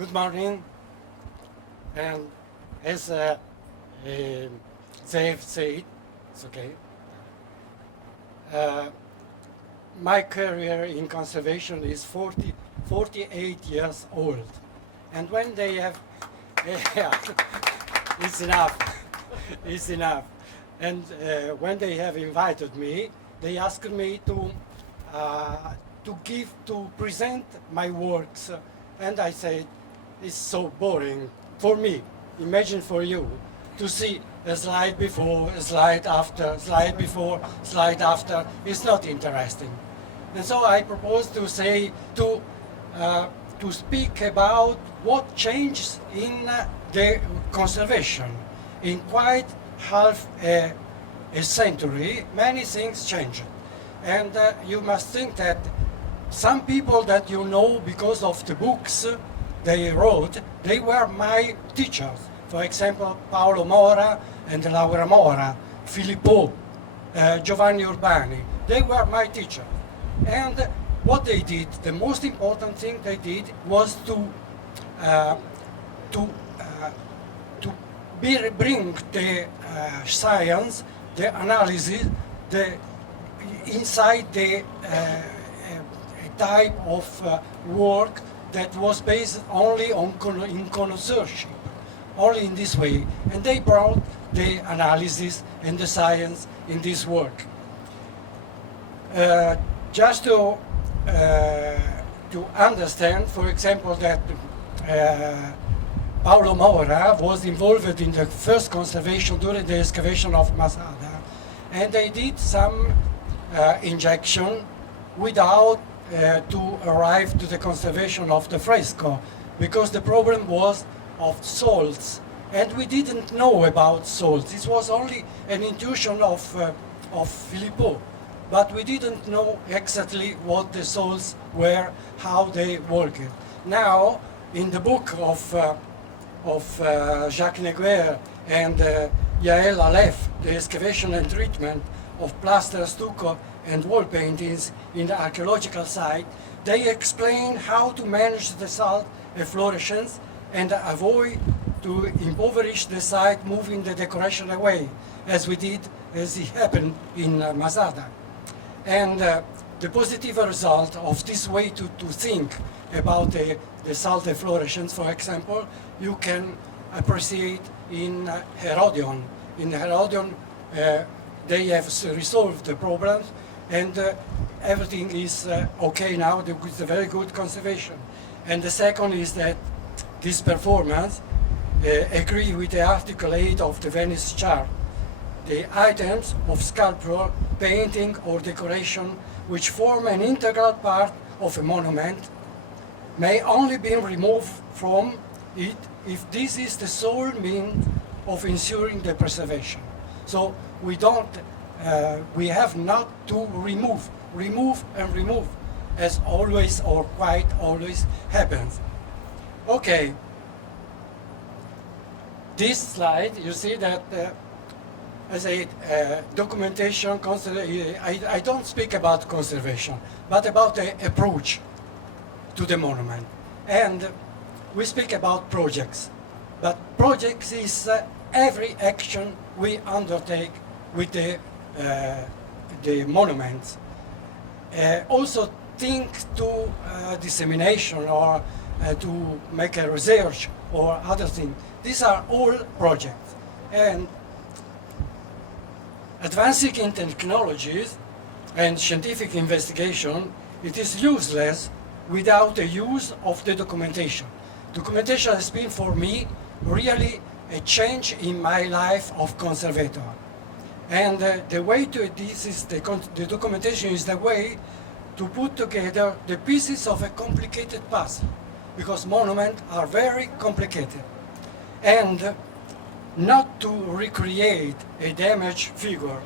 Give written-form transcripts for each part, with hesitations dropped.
Good morning, and as they have said, it's okay. My career in conservation is 48 years old, and when they have, yeah, it's enough, it's enough. And when they have invited me, they asked me to present my works, and I said, it's so boring for me. Imagine for you to see a slide before, a slide after, slide before, slide after. It's not interesting. And so I propose to say to speak about what changes in the conservation. In quite half a century, many things changed. And you must think that some people that you know because of the books they wrote, they were my teachers. For example, Paolo Mora and Laura Mora, Filippo, Giovanni Urbani, they were my teachers. And what they did, the most important thing they did was to bring the science, the analysis, inside the type of work that was based only on connoisseurship, only in this way. And they brought the analysis and the science in this work. Just to understand, for example, that Paolo Mora was involved in the first conservation during the excavation of Masada, and they did some injection without to arrive to the conservation of the fresco, because the problem was of salts, and we didn't know about salts. This was only an intuition of Filippo, but we didn't know exactly what the salts were, how they worked. Now, in the book of Jacques Neguer and Yael Aleph, the excavation and treatment of plaster, stucco, and wall paintings in the archaeological site, they explain how to manage the salt efflorescence and avoid to impoverish the site, moving the decoration away, as it happened in Masada. And the positive result of this way to think about the salt efflorescence, for example, you can appreciate in Herodion. In Herodion, they have resolved the problems, and everything is okay now. It's a very good conservation. And the second is that this performance agree with the Article 8 of the Venice Chart. The items of sculpture, painting, or decoration which form an integral part of a monument may only be removed from it if this is the sole means of ensuring the preservation. So we have not to remove, as always or quite always happens. Okay, this slide, you see that as a documentation, I don't speak about conservation, but about the approach to the monument. And we speak about projects, but projects is every action we undertake with the monuments. Also think to dissemination or to make a research or other things. These are all projects. And advancing in technologies and scientific investigation, it is useless without the use of the documentation. Documentation has been for me really a change in my life of conservator. And the way to this is the documentation is the way to put together the pieces of a complicated puzzle, because monuments are very complicated. And not to recreate a damaged figure,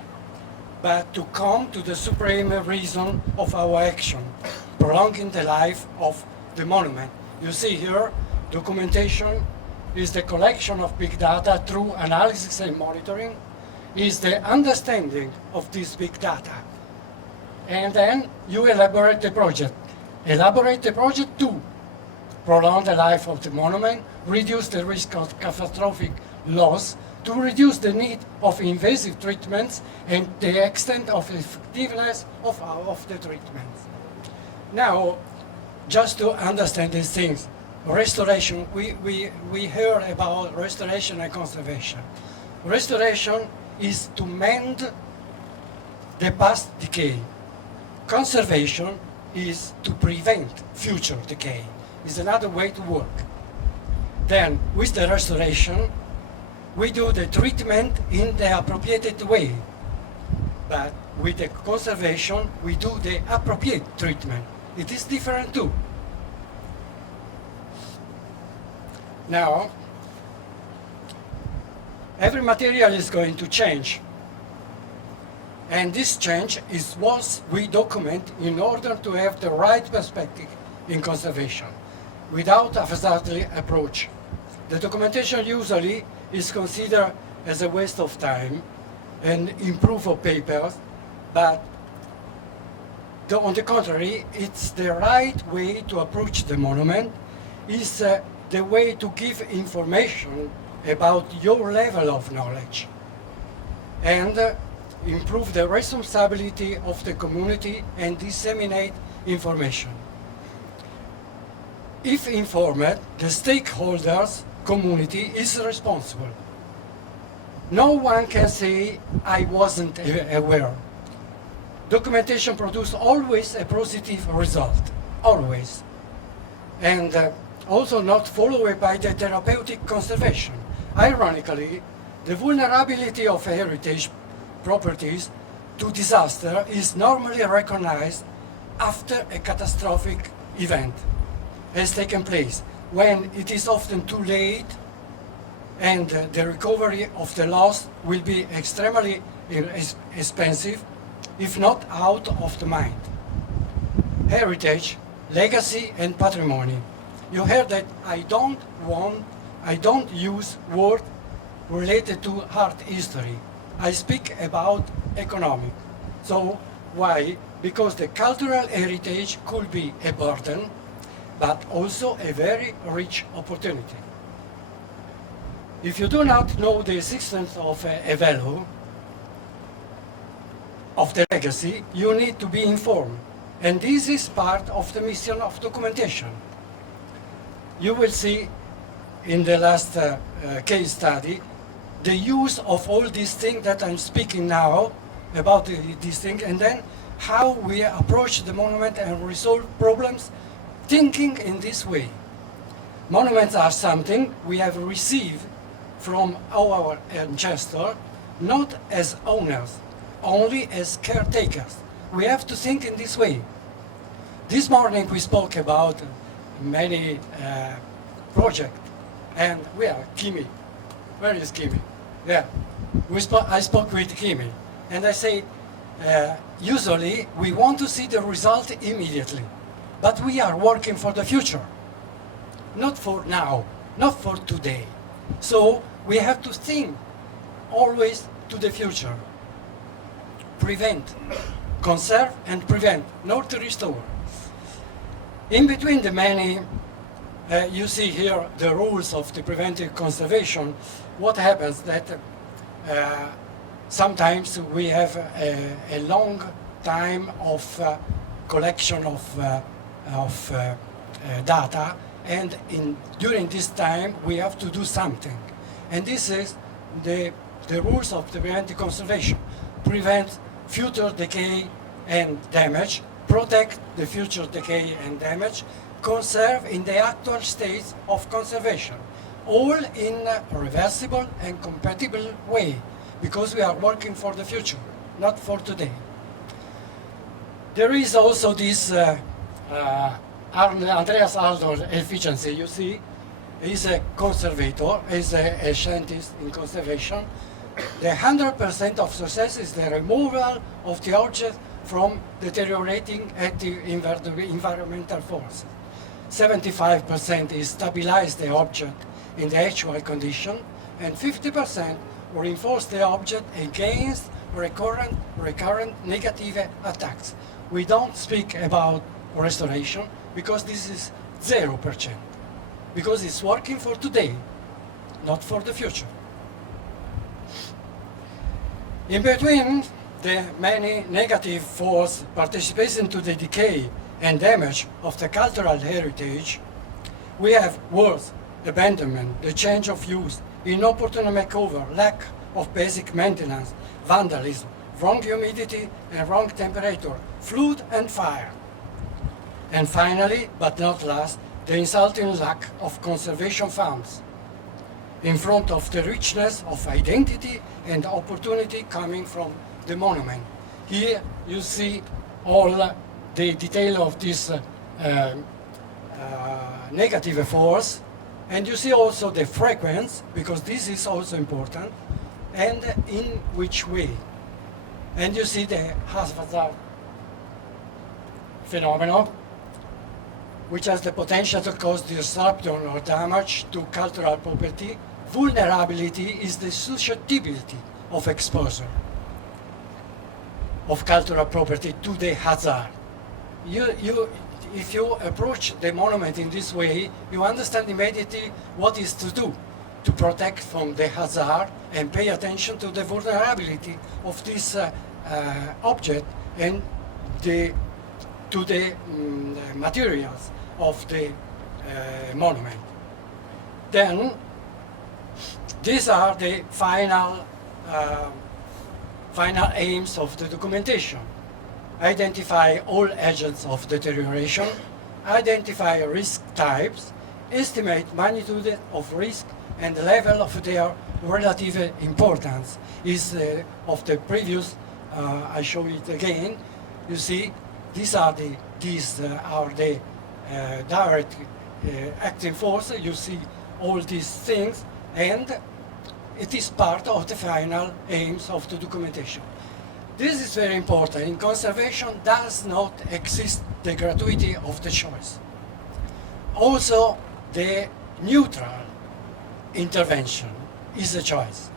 but to come to the supreme reason of our action, prolonging the life of the monument. You see here, documentation is the collection of big data through analysis and monitoring, is the understanding of this big data. And then you elaborate the project. Elaborate the project too. prolong the life of the monument, reduce the risk of catastrophic loss, to reduce the need of invasive treatments and the extent of effectiveness of the treatments. Now, just to understand these things, restoration, we heard about restoration and conservation. Restoration is to mend the past decay. Conservation is to prevent future decay. It's another way to work. Then, with the restoration, we do the treatment in the appropriate way. But with the conservation, we do the appropriate treatment. It is different too. Now, every material is going to change. And this change is what we document in order to have the right perspective in conservation, without a haphazard approach. The documentation usually is considered as a waste of time and improve of papers, but on the contrary, it's the right way to approach the monument, is the way to give information about your level of knowledge and improve the responsibility of the community and disseminate information. If informed, the stakeholders community is responsible. No one can say, I wasn't aware. Documentation produces always a positive result, always. And also not followed by the therapeutic conservation. Ironically, the vulnerability of heritage properties to disaster is normally recognized after a catastrophic event has taken place, when it is often too late and the recovery of the loss will be extremely expensive, if not out of the mind. Heritage, legacy and patrimony. You heard that I don't use words related to art history. I speak about economic. So why? Because the cultural heritage could be a burden, but also a very rich opportunity. If you do not know the existence of a value of the legacy, you need to be informed. And this is part of the mission of documentation. You will see in the last case study the use of all these things that I'm speaking now about these things, and then how we approach the monument and resolve problems thinking in this way. Monuments are something we have received from our ancestors, not as owners, only as caretakers. We have to think in this way. This morning we spoke about many projects, and where Kimi? Where is Kimi? Yeah, I spoke with Kimi, and I said, usually we want to see the result immediately, but we are working for the future, not for now, not for today. So we have to think always to the future. Prevent, conserve and prevent, not to restore. In between the many, you see here the rules of the preventive conservation. What happens that sometimes we have a long time of collection of data, and during this time we have to do something. And this is the rules of the preventive conservation. Prevent future decay and damage, protect the future decay and damage, conserve in the actual state of conservation, all in a reversible and compatible way, because we are working for the future, not for today. There is also this Andreas Aldor efficiency. You see, he's a conservator, he's a scientist in conservation. The 100% of success is the removal of the object from deteriorating active environmental forces. 75% is stabilize the object in the actual condition, and 50% reinforce the object against recurrent negative attacks. We don't speak about restoration because this is 0%. because it's working for today, not for the future. In between the many negative forces participating to the decay and damage of the cultural heritage, we have wars, abandonment, the change of use, inopportune makeover, lack of basic maintenance, vandalism, wrong humidity and wrong temperature, flood and fire. And finally, but not last, the insulting lack of conservation funds in front of the richness of identity and opportunity coming from the monument. Here you see all the detail of this negative force, and you see also the frequency, because this is also important, and in which way. And you see the hazard phenomenon, which has the potential to cause disruption or damage to cultural property. Vulnerability is the susceptibility of exposure of cultural property to the hazard. If you approach the monument in this way, you understand immediately what is to do to protect from the hazard and pay attention to the vulnerability of this object and to the materials of the monument. Then, these are the final aims of the documentation. Identify all agents of deterioration, identify risk types, estimate magnitude of risk and the level of their relative importance. Is of the previous, I show it again. You see, these are the direct acting force. You see all these things, and it is part of the final aims of the documentation. This is very important. In conservation does not exist the gratuity of the choice. Also, the neutral intervention is a choice.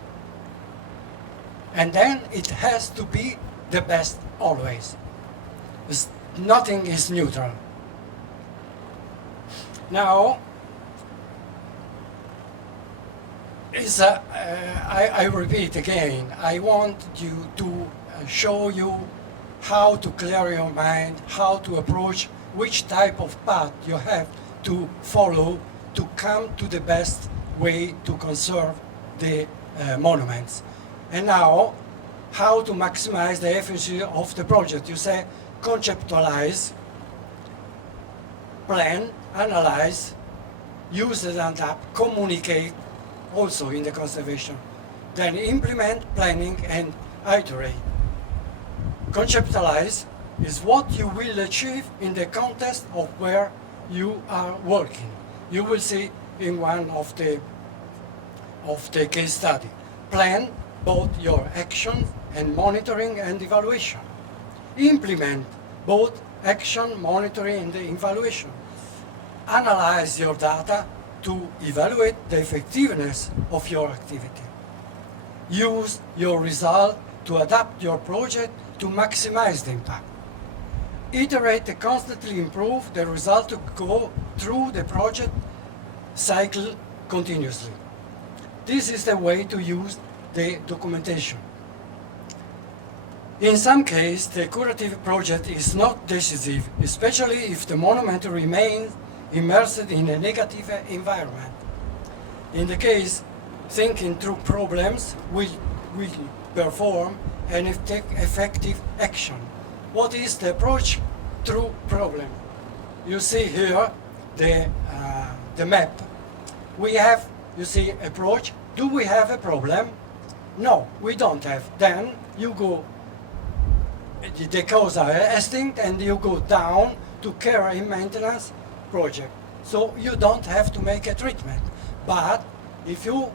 And then it has to be the best always. Nothing is neutral. Now, I repeat again, I want you to show you how to clear your mind, how to approach, which type of path you have to follow to come to the best way to conserve the monuments. And now, how to maximize the efficiency of the project. You say conceptualize, plan, analyze, use and adapt, communicate, also in the conservation. Then implement, planning, and iterate. Conceptualize is what you will achieve in the context of where you are working. You will see in one of the case study. Plan both your action and monitoring and evaluation. Implement both action, monitoring, and evaluation. Analyze your data to evaluate the effectiveness of your activity. Use your result to adapt your project to maximize the impact. Iterate and constantly improve the result to go through the project cycle continuously. This is the way to use the documentation. In some cases, the curative project is not decisive, especially if the monument remains immersed in a negative environment. In the case, thinking through problems will perform an effective action. What is the approach through problem? You see here the map. We have, you see, approach. Do we have a problem? No, we don't have. Then you go the causal instinct and you go down to care and maintenance project. So you don't have to make a treatment. But if you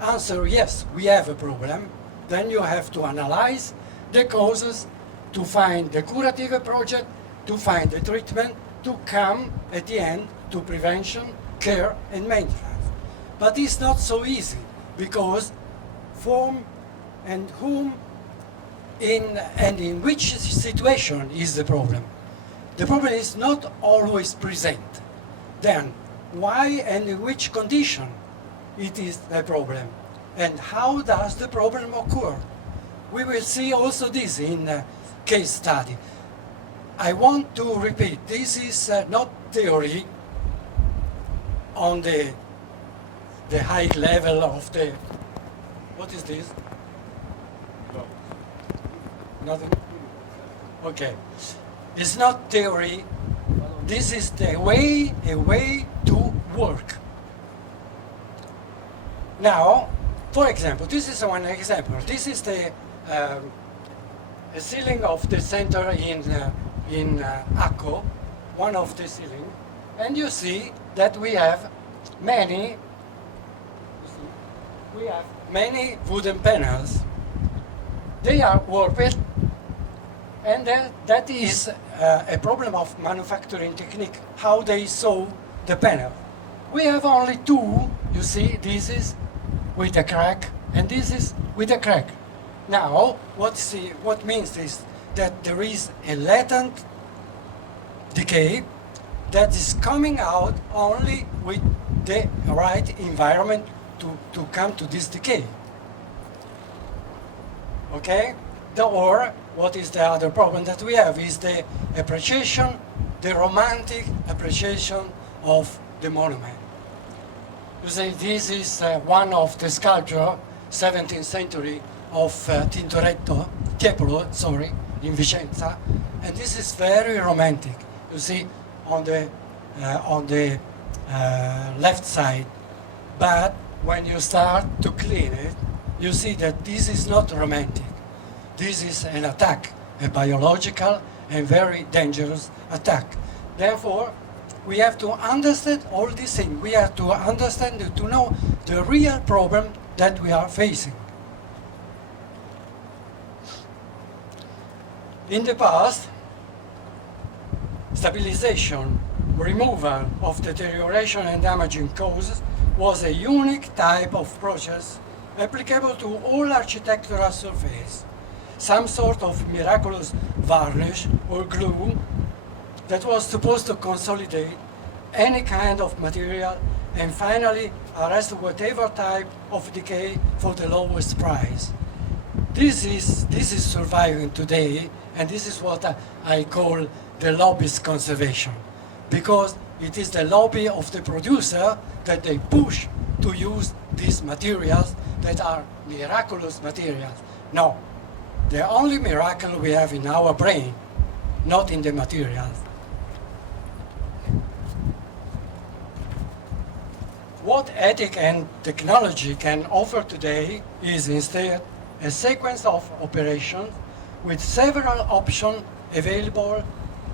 answer yes, we have a problem, then you have to analyze the causes to find the curative project, to find the treatment, to come at the end to prevention, care and maintenance. But it's not so easy because form and whom and in which situation is the problem. The problem is not always present. Then why and in which condition it is a problem, and how does the problem occur. We will see also this in a case study. I want to repeat, this is not theory on the high level of the, what is this? Nothing? Okay. It's not theory, this is a way to work. Now, for example, this is one example. This is the ceiling of the center in Acco, one of the ceiling, and you see that we have many wooden panels. They are warped, and that is a problem of manufacturing technique, how they sew the panel. We have only two, you see, this is with a crack, and this is with a crack. Now, what means is that there is a latent decay that is coming out only with the right environment to come to this decay. Okay? Or what is the other problem that we have is the appreciation, the romantic appreciation of the monument. You see, this is one of the sculpture, 17th century, of Tiepolo, sorry, in Vicenza, and this is very romantic. You see on the left side, but when you start to clean it, you see that this is not romantic. This is an attack, a biological and very dangerous attack. Therefore, we have to understand all these things. We have to understand, to know the real problem that we are facing. In the past, stabilization, removal of deterioration and damaging causes was a unique type of process applicable to all architectural surfaces. Some sort of miraculous varnish or glue that was supposed to consolidate any kind of material and finally arrest whatever type of decay for the lowest price. This is surviving today, and this is what I call the lobbyist conservation, because it is the lobby of the producer that they push to use these materials that are miraculous materials. No, the only miracle we have in our brain, not in the materials. What ethic and technology can offer today is instead a sequence of operations with several options available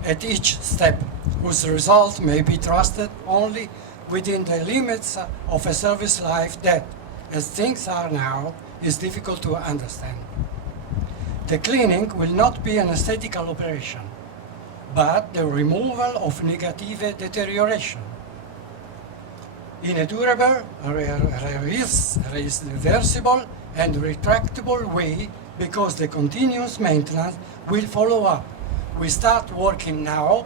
at each step, whose results may be trusted only within the limits of a service life that, as things are now, is difficult to understand. The cleaning will not be an aesthetical operation, but the removal of negative deterioration in a durable, reversible and retractable way, because the continuous maintenance will follow up. We start working now.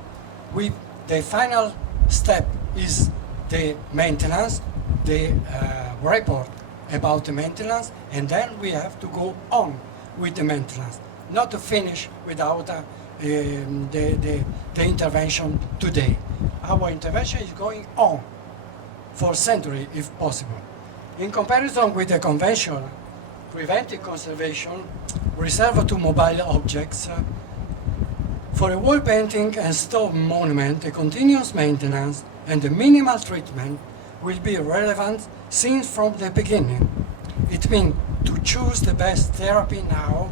The final step is the maintenance, the report about the maintenance, and then we have to go on with the maintenance, not to finish without the intervention today. Our intervention is going on for centuries, if possible. In comparison with the conventional preventive conservation reserved to mobile objects, for a wall painting and stone monument, the continuous maintenance and the minimal treatment will be relevant since from the beginning. It means to choose the best therapy now,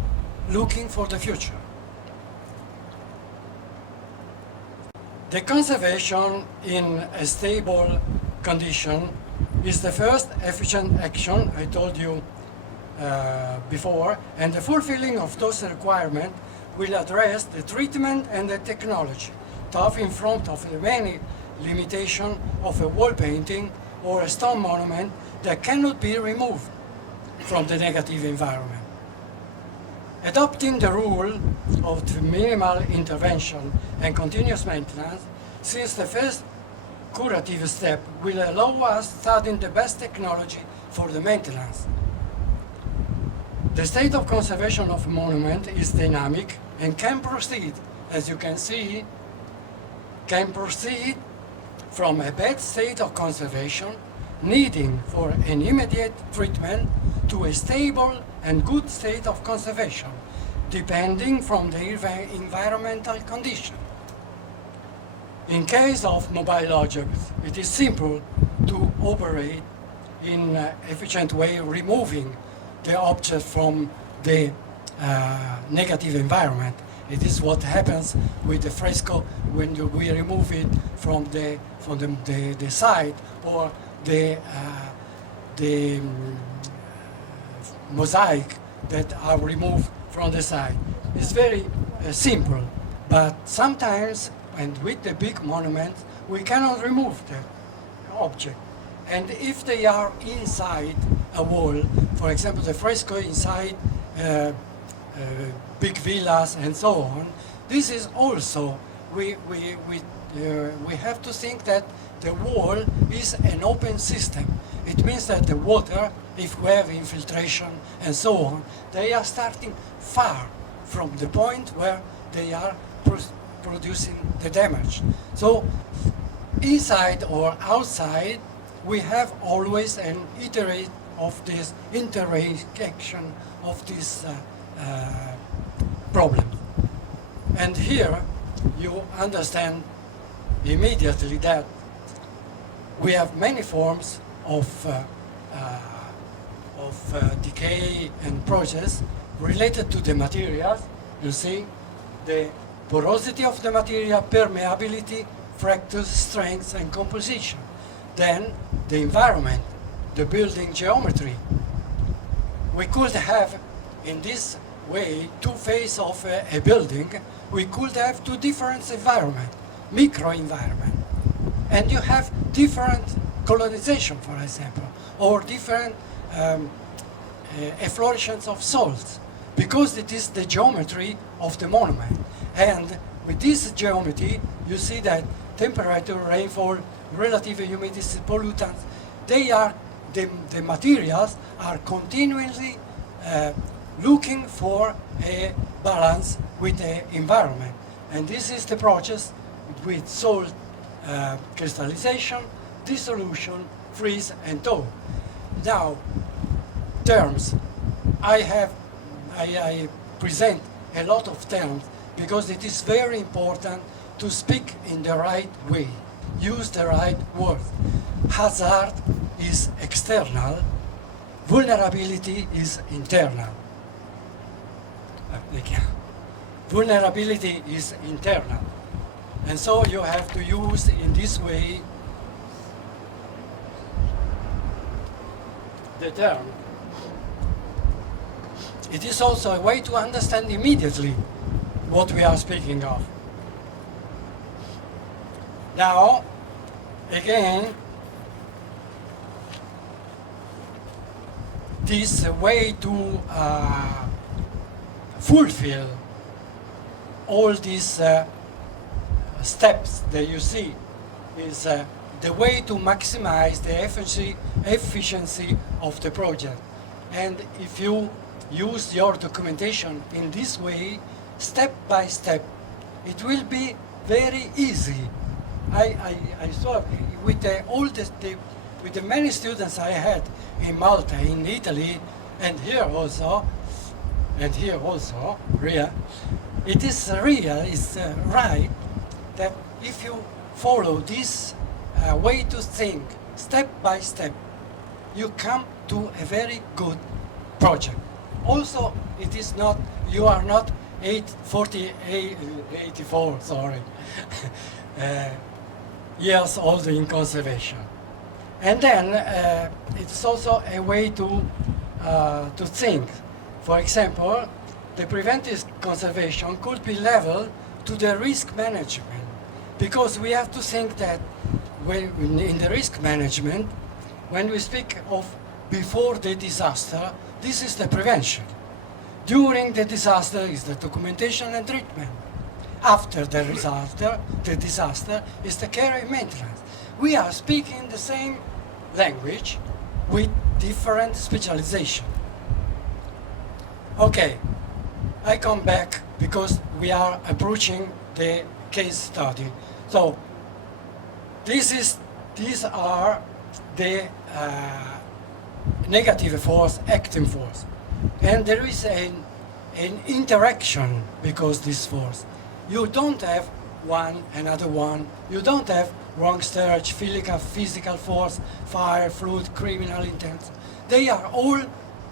looking for the future. The conservation in a stable condition is the first efficient action, I told you before, and the fulfilling of those requirements will address the treatment and the technology, tough in front of the many limitations of a wall painting or a stone monument that cannot be removed from the negative environment. Adopting the rule of the minimal intervention and continuous maintenance, since the first curative step will allow us studying the best technology for the maintenance. The state of conservation of a monument is dynamic and can proceed, as you can see, can proceed from a bad state of conservation, needing for an immediate treatment, to a stable and good state of conservation, depending from the environmental condition. In case of mobile objects, it is simple to operate in an efficient way, removing the object from the negative environment. It is what happens with the fresco when we remove it from the side, or the mosaic that are removed from the side. It's very simple, but sometimes, and with the big monuments, we cannot remove the object. And if they are inside a wall, for example, the fresco inside big villas and so on, this is also, we have to think that the wall is an open system. It means that the water, if we have infiltration and so on, they are starting far from the point where they are producing the damage. So inside or outside, we have always an iterate of this interaction of this problem. And here you understand immediately that we have many forms of decay and process related to the materials. You see, the porosity of the material, permeability, fracture strength and composition. Then the environment, the building geometry. We could have, in this way, two phases of a building. We could have two different environments, micro-environment. And you have different colonization, for example, or different efflorescence of salts, because it is the geometry of the monument. And with this geometry, you see that temperature, rainfall, relative humidity, pollutants, they are, the materials are continually looking for a balance with the environment. And this is the process with salt crystallization, dissolution, freeze and thaw. Now, terms. I present a lot of terms because it is very important to speak in the right way, use the right word. Hazard is external, vulnerability is internal. Vulnerability is internal. And so you have to use in this way the term. It is also a way to understand immediately what we are speaking of. Now, again, this way to fulfill all these steps that you see is the way to maximize the efficiency of the project. And if you use your documentation in this way, step by step, it will be very easy. I saw with with the many students I had in Malta, in Italy, and here also, real. It is real, it's right that if you follow this way to think, step by step, you come to a very good project. Also, it is not, you are not 84, sorry, years old in conservation. And then it's also a way to think. For example, the preventive conservation could be leveled to the risk management, because we have to think that when in the risk management, when we speak of before the disaster, this is the prevention. During the disaster is the documentation and treatment. After the disaster is the care and maintenance. we are speaking the same language with different specialization. Okay, I come back because we are approaching the case study. So these are the negative force, acting force. And there is an interaction because this force. You don't have one, another one. You don't have wrong stirage, physical force, fire, fluid, criminal intent. They are all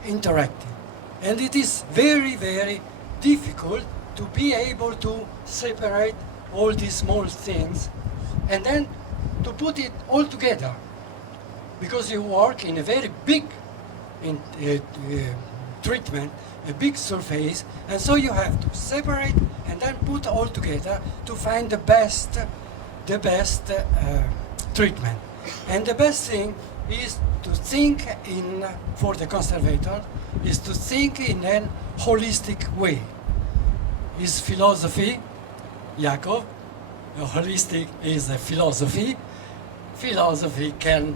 interacting. And it is very, very difficult to be able to separate all these small things and then to put it all together. Because you work in a very big treatment, a big surface, and so you have to separate and then put all together to find the best treatment. And the best thing is to think for the conservator, is to think in a holistic way. His philosophy, Jacob, holistic is a philosophy. Philosophy can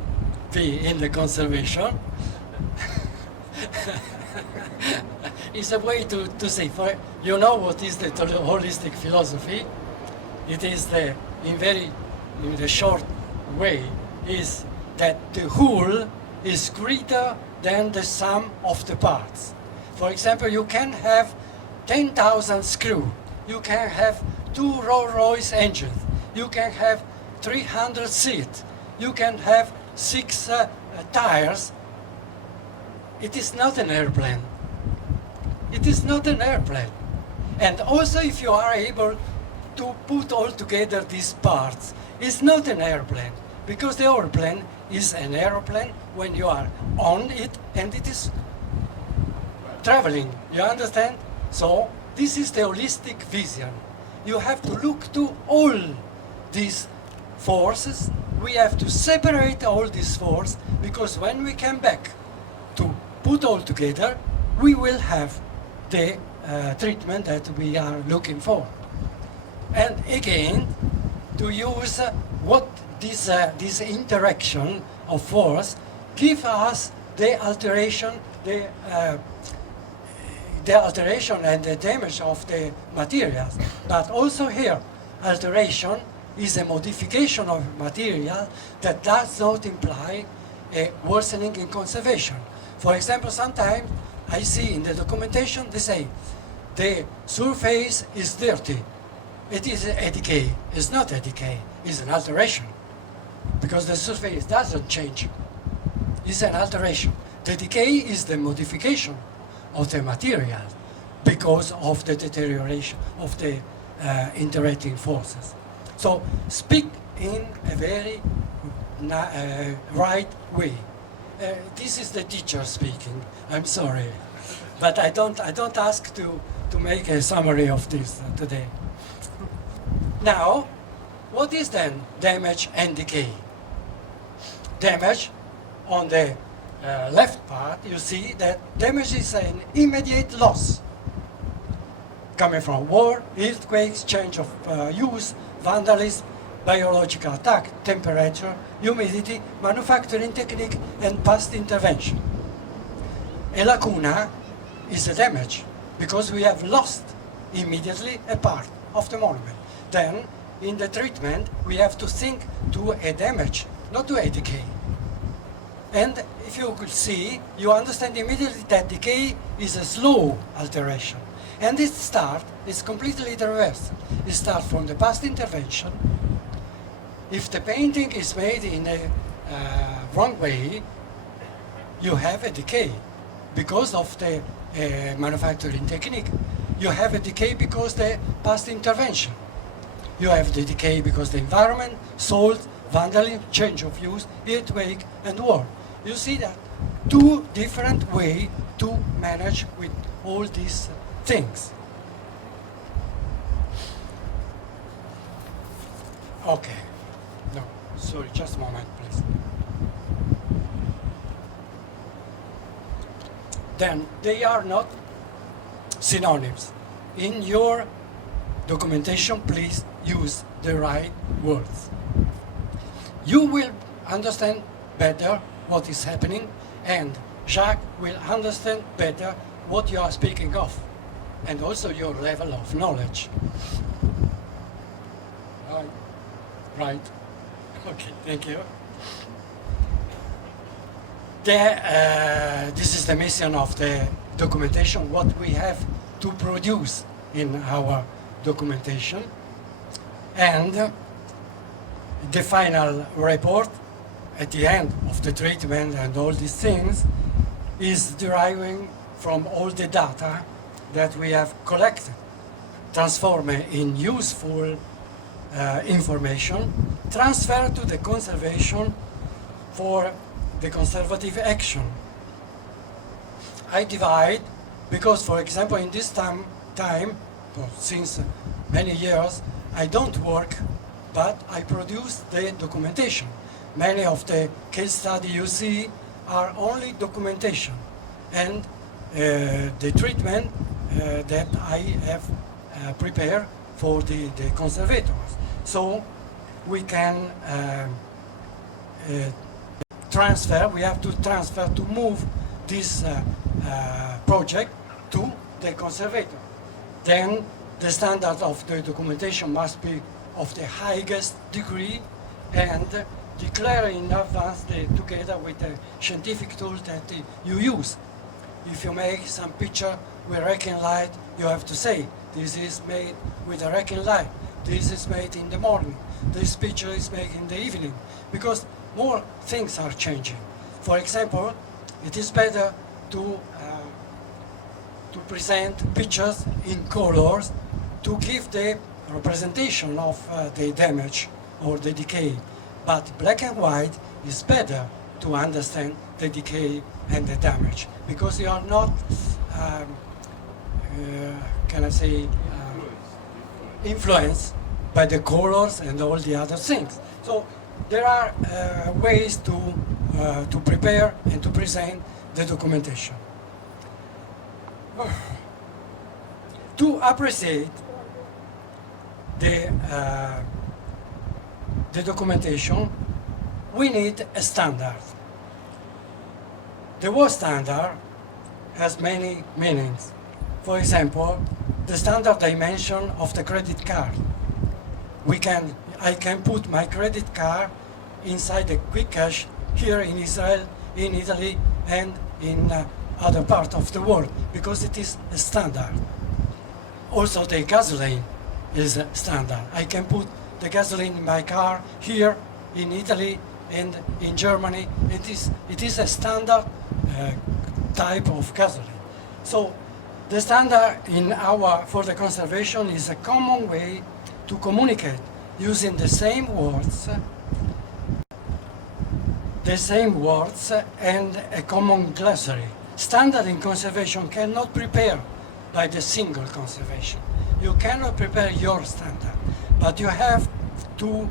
be in the conservation. It's a way to say, you know what is the holistic philosophy? It is in the short way, is that the whole is greater than the sum of the parts. For example, you can have 10,000 screws, you can have 2 Rolls-Royce engines, you can have 300 seats, you can have 6 tires. It is not an airplane. It is not an airplane. And also if you are able to put all together these parts, it's not an airplane, because the airplane is an airplane when you are on it and it is traveling, you understand? So this is the holistic vision. You have to look to all these forces. We have to separate all these forces, because when we come back to put all together, we will have the treatment that we are looking for. And again, to use what this interaction of force give us the alteration, the alteration and the damage of the materials. But also here, alteration is a modification of material that does not imply a worsening in conservation. For example, sometimes I see in the documentation they say the surface is dirty. It is a decay. It's not a decay, it's an alteration. Because the surface doesn't change. It's an alteration. The decay is the modification of the material because of the deterioration of the interacting forces. So speak in a very right way. This is the teacher speaking. I'm sorry, but I don't ask to make a summary of this today. Now, what is then damage and decay? Damage, on the left part, you see that damage is an immediate loss coming from war, earthquakes, change of use, vandalism, biological attack, temperature, humidity, manufacturing technique, and past intervention. A lacuna is a damage because we have lost immediately a part of the monument. Then, in the treatment, we have to think to a damage, not to a decay. And if you could see, you understand immediately that decay is a slow alteration. And its start is completely the reverse. It starts from the past intervention. If the painting is made in a wrong way, you have a decay because of the manufacturing technique. You have a decay because the past intervention. You have the decay because the environment, salt, vandalism, change of use, earthquake, and war. You see that two different ways to manage with all these things. Okay. No, sorry, just a moment, please. Then they are not synonyms. In your documentation, please use the right words. you will understand better what is happening, and Jacques will understand better what you are speaking of, and also your level of knowledge. Right. Okay, thank you. This is the mission of the documentation, what we have to produce in our documentation. And the final report at the end of the treatment and all these things is deriving from all the data that we have collected, transformed in useful information, transferred to the conservation for the conservative action. I divide because, for example, in this time since many years, I don't work, but I produce the documentation. Many of the case studies you see are only documentation, and the treatment that I have prepared for the conservators. So we can we have to transfer, to move this project to the conservator. Then the standard of the documentation must be of the highest degree and declare in advance together with the scientific tools that you use. If you make some picture with Reckon light, you have to say, this is made with a Reckon light, this is made in the morning, this picture is made in the evening, because more things are changing. For example, it is better to present pictures in colors to give the representation of the damage or the decay. But black and white is better to understand the decay and the damage, because you are not, can I say, influenced by the colors and all the other things. So there are ways to prepare and to present the documentation. To appreciate the documentation, we need a standard. The word standard has many meanings. For example, the standard dimension of the credit card. I can put my credit card inside the quick cash here in Israel, in Italy, and in other parts of the world, because it is a standard. Also, the gasoline is a standard. I can put the gasoline in my car here in Italy and in Germany. It is a standard type of gasoline. So the standard for the conservation is a common way to communicate using the same words and a common glossary. Standard in conservation cannot prepare by the single conservation. You cannot prepare your standard, but you have to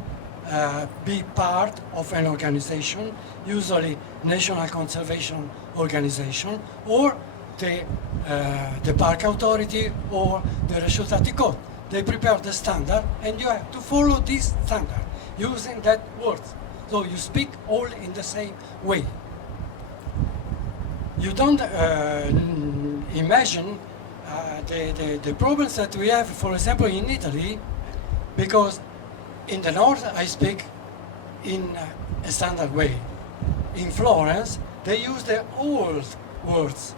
be part of an organization, usually National Conservation Organization, or the Park Authority, or the Reshut Atikot. They prepare the standard, and you have to follow this standard using that word. So you speak all in the same way. You don't imagine the problems that we have, for example, in Italy, because in the north I speak in a standard way. In Florence, they use the old words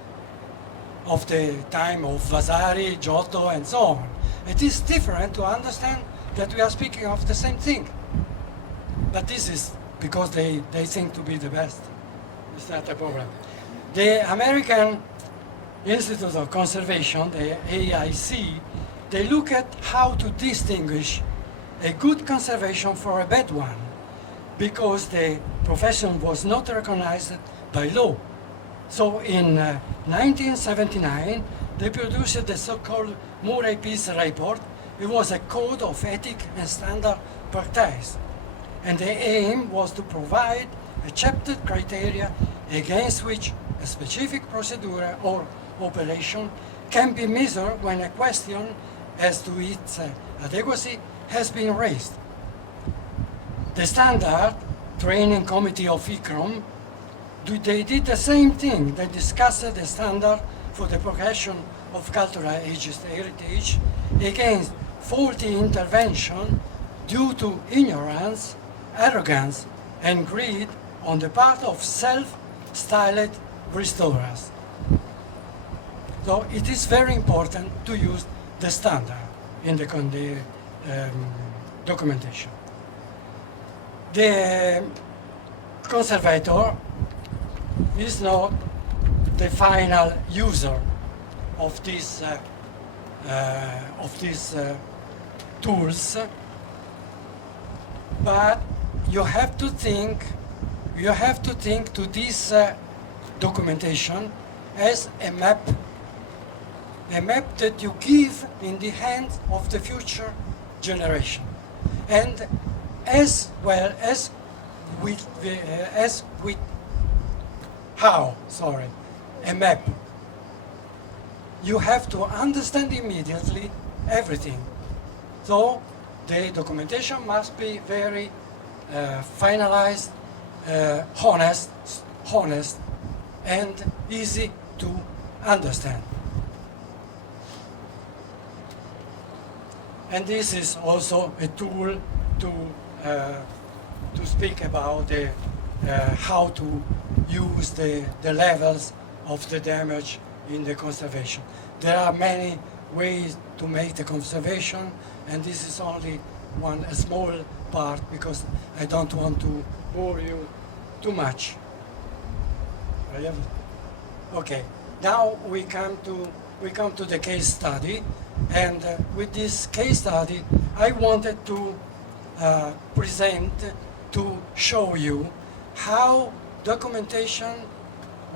of the time of Vasari, Giotto, and so on. It is different to understand that we are speaking of the same thing. But this is because they think to be the best. It's not a problem. The American Institute of Conservation, the AIC, they look at how to distinguish a good conservation from a bad one, because the profession was not recognized by law. So in 1979, they produced the so-called Murray Peace Report. It was a code of ethics and standard practice. And the aim was to provide accepted criteria against which a specific procedure or operation can be measured when a question as to its adequacy has been raised. The standard training committee of ICROM, they did the same thing. They discussed the standard for the progression of cultural heritage against faulty intervention due to ignorance, arrogance, and greed on the part of self-styled restorers. So it is very important to use the standard in the documentation. The conservator is not the final user of these tools, but you have to think to this documentation as a map that you give in the hands of the future generation, and as well as with a map. You have to understand immediately everything. So the documentation must be very finalized, honest, and easy to understand. And this is also a tool to speak about how to use the levels of the damage in the conservation. There are many ways to make the conservation, and this is only a small part because I don't want to bore you too much. Okay, now we come to the case study, and with this case study I wanted to show you how documentation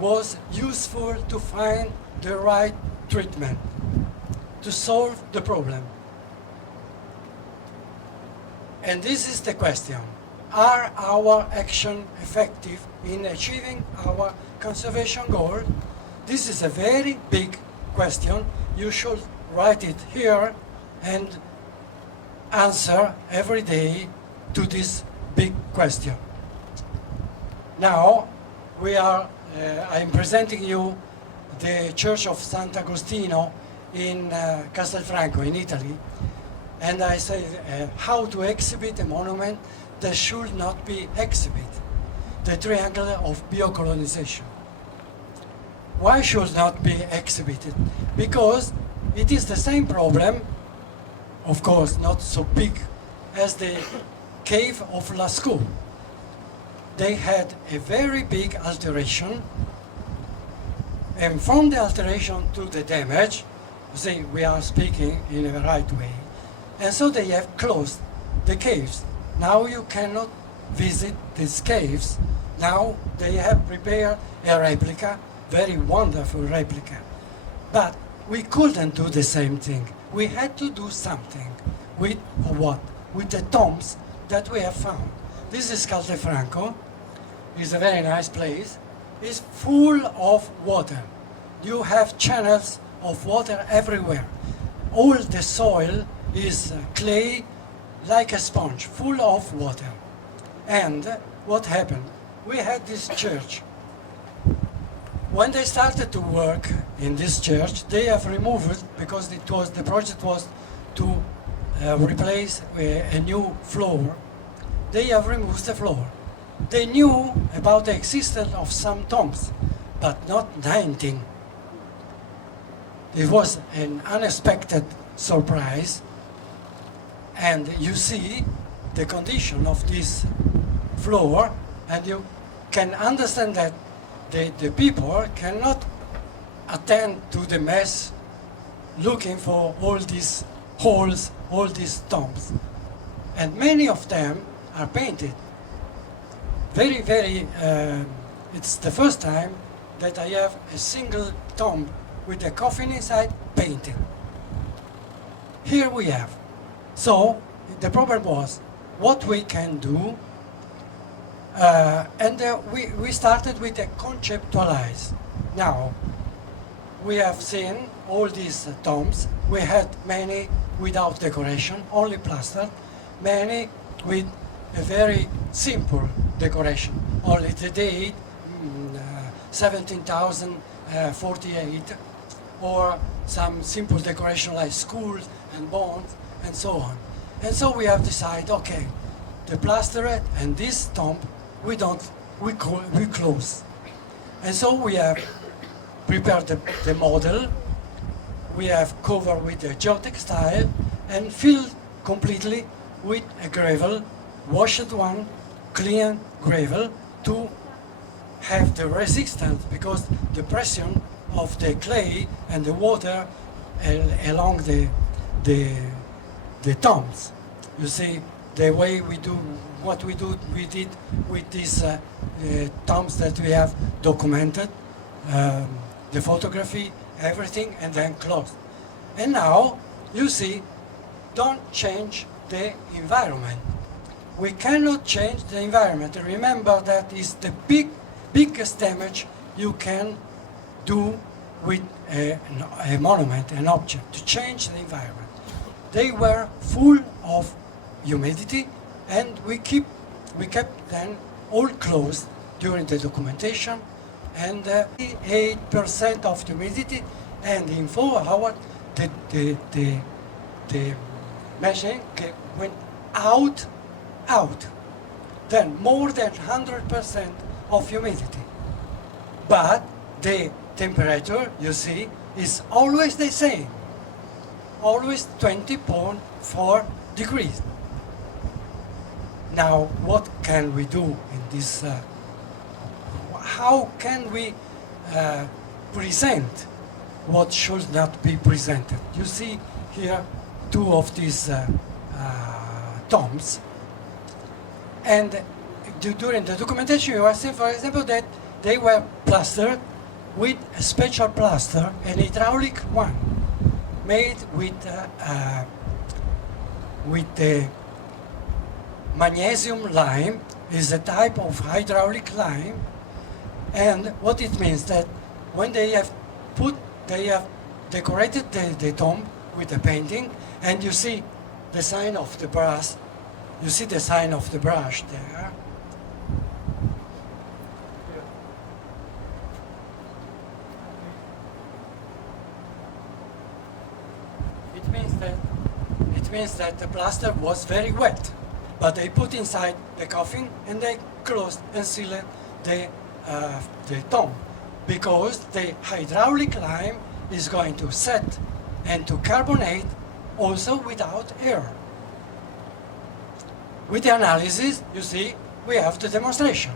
was useful to find the right treatment, to solve the problem. And this is the question: are our actions effective in achieving our conservation goal? This is a very big question. You should write it here and answer every day to this big question. Now I'm presenting you the Church of Sant'Agostino in Castelfranco in Italy, and I say how to exhibit a monument that should not be exhibited, the triangle of biocolonization. Why should not be exhibited? Because it is the same problem, of course not so big, as the cave of Lascaux. They had a very big alteration, and from the alteration to the damage, see, we are speaking in a right way, and so they have closed the caves. Now you cannot visit these caves. Now they have prepared a replica, very wonderful replica. But we couldn't do the same thing. We had to do something with what? With the tombs that we have found. This is Castelfranco. It's a very nice place. It's full of water. You have channels of water everywhere. All the soil is clay, like a sponge, full of water. And what happened? We had this church. When they started to work in this church, they have removed, because the project was to replace a new floor. They have removed the floor. They knew about the existence of some tombs, but not 19. It was an unexpected surprise, and you see the condition of this floor, and you can understand that the people cannot attend to the mess looking for all these holes, all these tombs. And many of them are painted. It's the first time that I have a single tomb with a coffin inside painted. Here we have. So the problem was what we can do, and we started with a conceptualize. Now we have seen all these tombs. We had many without decoration, only plaster, many with a very simple decoration. Only the date, 17,048, or some simple decoration like schools and bonds and so on. And so we have decided, okay, the plaster and this tomb we close. And so we have prepared the model, we have covered with the geotextile and filled completely with a gravel, washed one, clean gravel, to have the resistance, because the pressure of the clay and the water along the tombs. You see the way we do what we did with these tombs that we have documented, the photography, everything, and then closed. And now you see, don't change the environment. We cannot change the environment. Remember that is the biggest damage you can do with a monument, an object, to change the environment. They were full of humidity, and we kept them all closed during the documentation, and 8% of humidity, and in 4 hours the machine went out. Then more than 100% of humidity. But the temperature, you see, is always the same. Always 20.4 degrees. Now, what can we do in this? How can we present what should not be presented? You see here 2 of these tombs. And during the documentation, you are seeing, for example, that they were plastered with a special plaster, an hydraulic one, made with the magnesium lime. Is a type of hydraulic lime, and what it means that when they have decorated the tomb with a painting, and you see the sign of the brass. You see the sign of the brush there. It means that the plaster was very wet, but they put inside the coffin and they closed and sealed the tomb, because the hydraulic lime is going to set and to carbonate also without air. With the analysis, you see, we have the demonstration.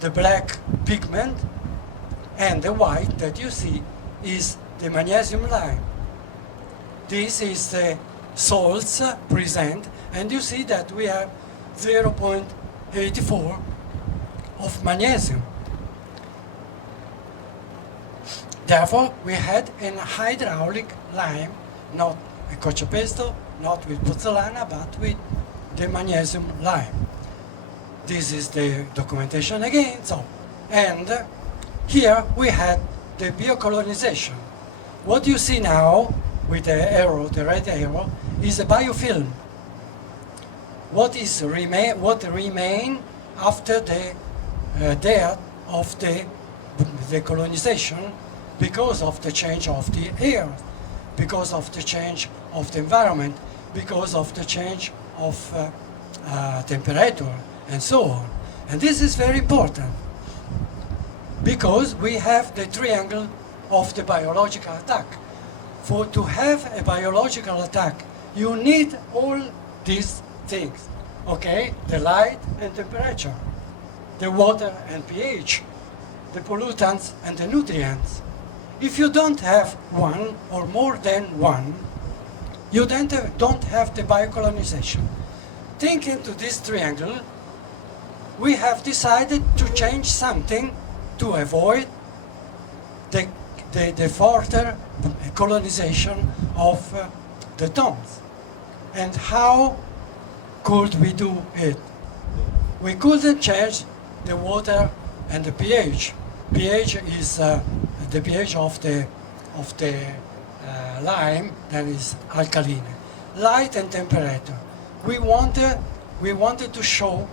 The black pigment and the white that you see is the magnesium lime. This is the salts present, and you see that we have 0.84 of magnesium. Therefore, we had an hydraulic lime, not a cocciapesto, not with pozzolana, but with the magnesium lime. This is the documentation again. So, and here we had the biocolonization. What you see now with the arrow, the red arrow, is a biofilm. What remain after the death of the colonization, because of the change of the air, because of the change of the environment, because of the change of temperature and so on. And this is very important, because we have the triangle of the biological attack. To have a biological attack, you need all these things, okay? The light and temperature, the water and pH, the pollutants and the nutrients. If you don't have one or more than one, you don't have the biocolonization. Thinking to this triangle, we have decided to change something to avoid the further colonization of the tombs. And how could we do it? We couldn't change the water and the pH. pH is the pH of the lime, that is alkaline. Light and temperature. We wanted we wanted to show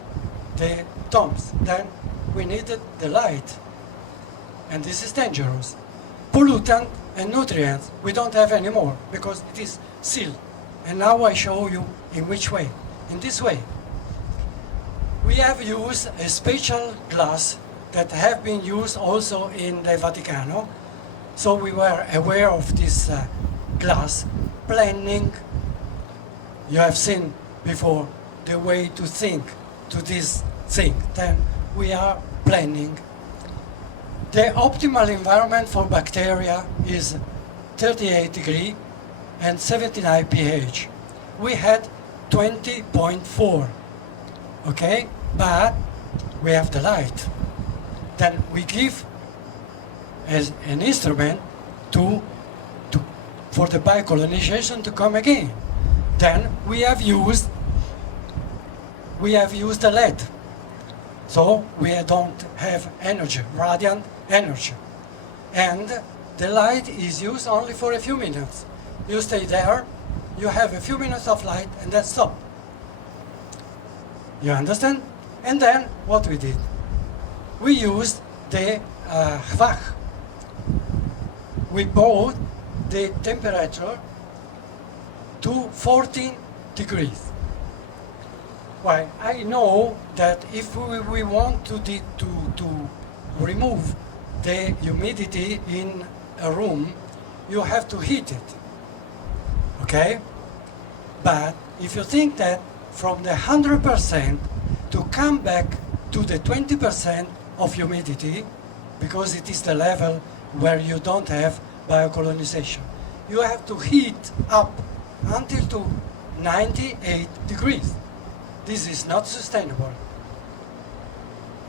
the tombs. Then we needed the light. And this is dangerous. Pollutant and nutrients we don't have anymore because it is sealed. And now I show you in which way. In this way. We have used a special glass that have been used also in the Vaticano. So we were aware of this glass planning. You have seen before the way to think to this thing. Then we are planning. The optimal environment for bacteria is 38 degrees and 79 pH. We had 20.4, okay? But we have the light. Then we give as an instrument for the biocolonization to come again. Then we have used the LED. So we don't have energy, radiant energy. And the light is used only for a few minutes. You stay there, you have a few minutes of light, and then stop. You understand? And then what we did? We used the HVAC. We brought the temperature to 14 degrees. Why? I know that if we want to remove the humidity in a room, you have to heat it. Okay? But if you think that from the 100% to come back to the 20% of humidity, because it is the level where you don't have biocolonization, you have to heat up until to 98 degrees. This is not sustainable.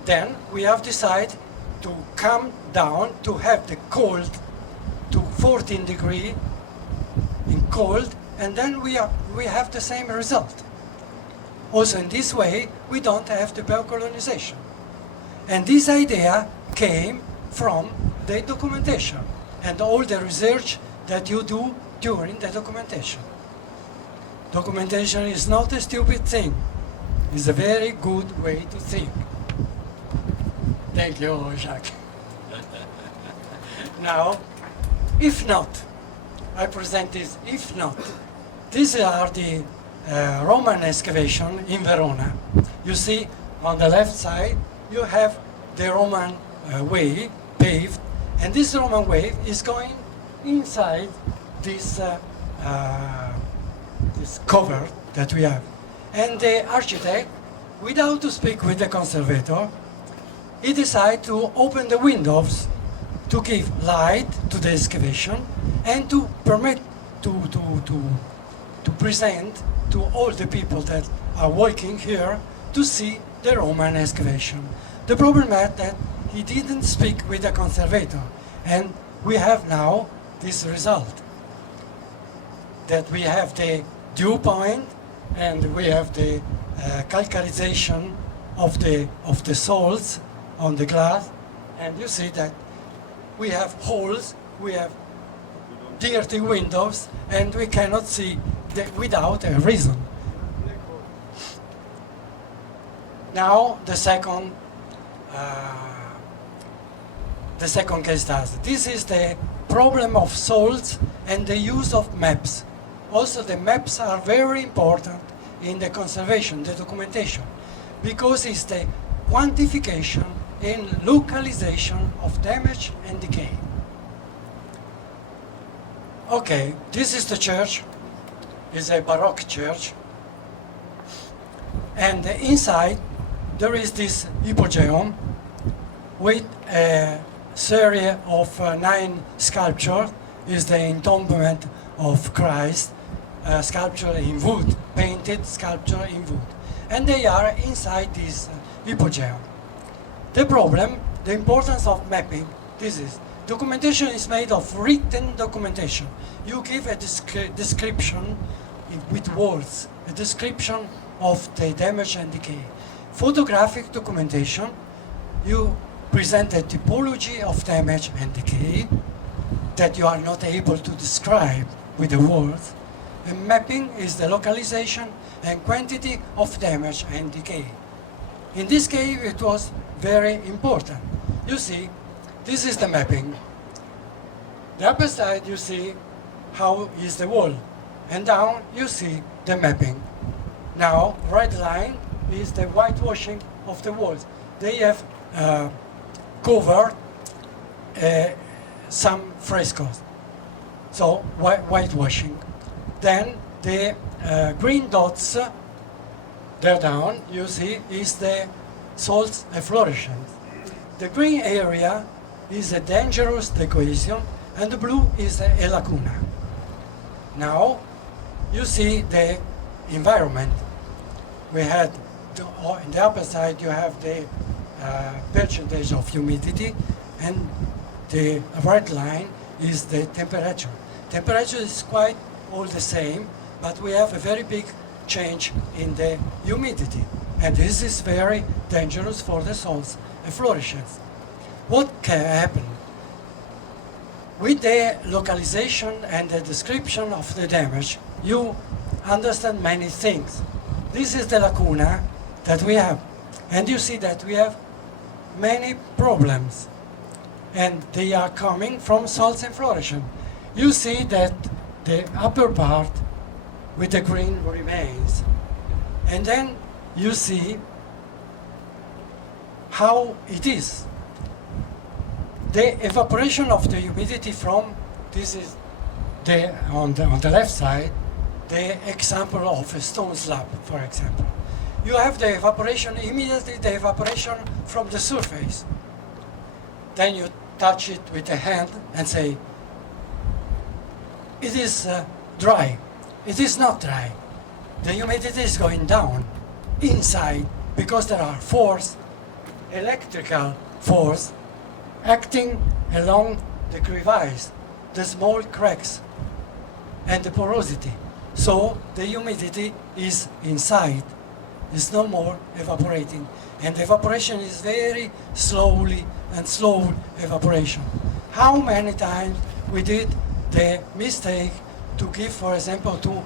Then we have decided to come down to have the cold to 14 degrees in cold, and then we have the same result. Also in this way, we don't have the biocolonization. And this idea came from the documentation and all the research that you do during the documentation. Documentation is not a stupid thing. It's a very good way to think. Thank you, Jacques. Now, if not, I present this, if not. These are the Roman excavation in Verona. You see, on the left side, you have the Roman way, paved, and this Roman way is going inside this, this cover that we have. And the architect, without to speak with the conservator, he decided to open the windows to give light to the excavation and to permit to present to all the people that are working here to see the Roman excavation. The problem is that he didn't speak with the conservator, and we have now this result. That we have the dew point and we have the calcarization of the salts on the glass, and you see that we have holes, we have dirty windows, and we cannot see without a reason. Now the second case study. This is the problem of salts and the use of maps. Also, the maps are very important in the conservation, the documentation, because it's the quantification and localization of damage and decay. Okay, this is the church. It's a Baroque church. And inside there is this hypogeum with a series of 9 sculptures. Is the entombment of Christ, sculpture in wood, painted sculpture in wood. And they are inside this hypogeum. The problem, the importance of mapping, this is, documentation is made of written documentation. You give a description with words, a description of the damage and decay. Photographic documentation, you present a typology of damage and decay that you are not able to describe with the words. And mapping is the localization and quantity of damage and decay. In this case, it was very important. You see, this is the mapping. The upper side, you see how is the wall. And down, you see the mapping. Now, red line is the whitewashing of the walls. They have covered some frescoes. So, whitewashing. Then the green dots, there down, you see, is the salts efflorescence. The green area is a dangerous decohesion, and the blue is a lacuna. Now, you see the environment. We had, on the upper side, you have the percentage of humidity, and the red line is the temperature. Temperature is quite all the same, but we have a very big change in the humidity. And this is very dangerous for the salts efflorescence. What can happen? With the localization and the description of the damage, you understand many things. This is the lacuna that we have. And you see that we have many problems. And they are coming from salts efflorescence. You see that the upper part with the green remains. And then you see how it is. The evaporation of the humidity from, this is on the left side, the example of a stone slab, for example. You have the evaporation, immediately the evaporation from the surface. Then you touch it with the hand and say, it is dry. It is not dry. The humidity is going down inside because there are force, electrical force, acting along the crevice, the small cracks, and the porosity. So the humidity is inside. It's no more evaporating. And the evaporation is very slowly and slow evaporation. How many times we did the mistake to give, for example, to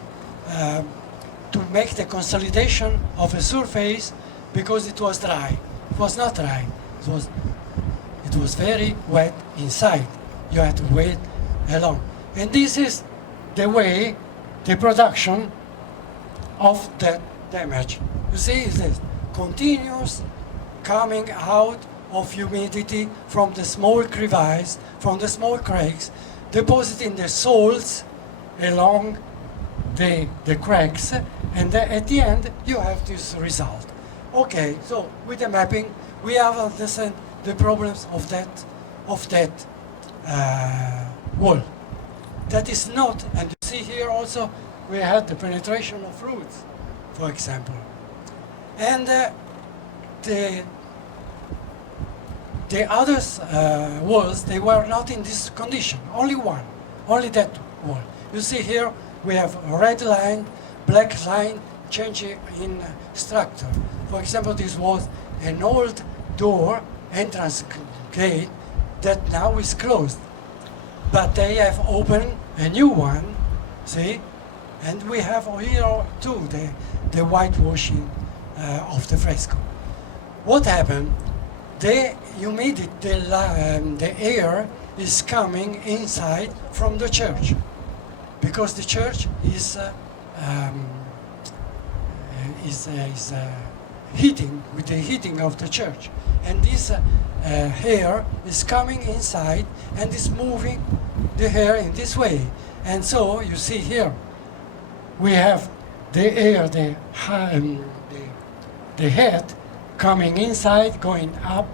make the consolidation of a surface because it was dry. It was not dry. It was very wet inside. You had to wait along. And this is the way, the production of that damage. You see, it's this continuous coming out of humidity from the small crevice, from the small cracks, depositing the salts along the cracks, and at the end you have this result. Okay, so with the mapping we have understand the problems of that wall. That is not, and you see here also we had the penetration of roots, for example, and the others walls, they were not in this condition. Only one, only that wall. You see here we have a red line, black line, changing in structure. For example, this was an old door, entrance gate, that now is closed. But they have opened a new one, see? And we have here too the whitewashing of the fresco. What happened? The humidity, the air is coming inside from the church, because the church is heating, with the heating of the church, and this air is coming inside and is moving the air in this way. And so you see here we have the air, the head coming inside, going up,